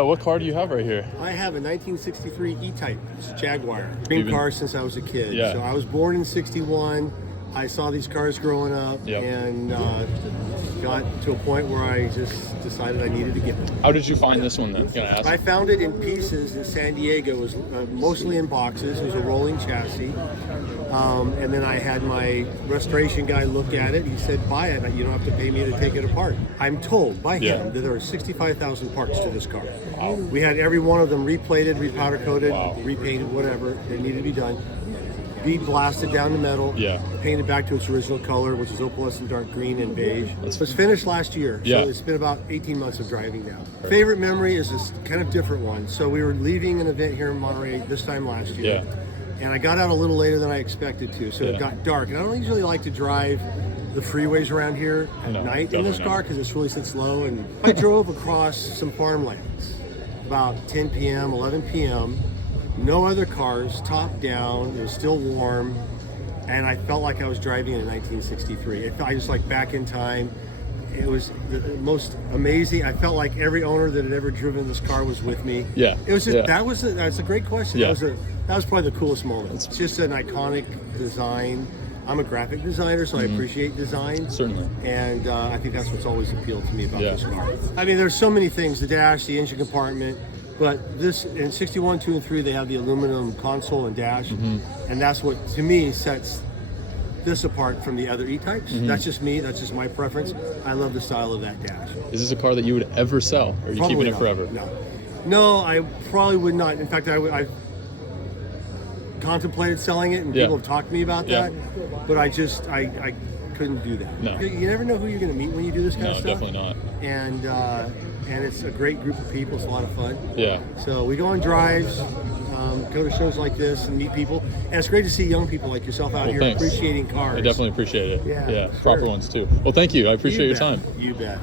What car do you have right here? I have a 1963 E Type. It's a Jaguar. Dream car since I was a kid. So I was born in '61. I saw these cars growing up and got to a point where I just decided I needed to get one. How did you find this one then? Can I ask? I found it in pieces in San Diego. It was mostly in boxes. It was a rolling chassis. And then I had my restoration guy look at it. He said, buy it. You don't have to pay me to take it apart. I'm told by him that there are 65,000 parts to this car. Wow. We had every one of them replated, repowder coated, repainted, whatever. It needed to be done. Bead blasted down the metal, painted back to its original color, which is opalescent dark green and beige. It was finished last year, so it's been about 18 months of driving now. Favorite memory is this kind of different one. So we were leaving an event here in Monterey this time last year, and I got out a little later than I expected to, so it got dark. And I don't usually like to drive the freeways around here at night in this car because it really sits low. And I drove across some farmlands about 10 p.m., 11 p.m., no other cars, top down, it was still warm, and I felt like I was driving in a 1963. I was like back in time. It was the most amazing. I felt like every owner that had ever driven this car was with me. It was just, that's a great question. That was probably the coolest moment. It's just an iconic design. I'm a graphic designer, so I appreciate design. Certainly. And I think that's what's always appealed to me about this car. I mean, there's so many things, the dash, the engine compartment, but this, in 61, 2, and 3, they have the aluminum console and dash, and that's what, to me, sets this apart from the other E-Types. That's just me, that's just my preference. I love the style of that dash. Is this a car that you would ever sell, or are you keeping it forever? No, I probably would not. In fact, I contemplated selling it, and people have talked to me about that, but I couldn't do that. No. You never know who you're going to meet when you do this kind of stuff. No, definitely not. And it's a great group of people. It's a lot of fun. So we go on drives, go to shows like this and meet people. And it's great to see young people like yourself out here appreciating cars. I definitely appreciate it. Yeah, proper ones too. Well, thank you. I appreciate your time. You bet.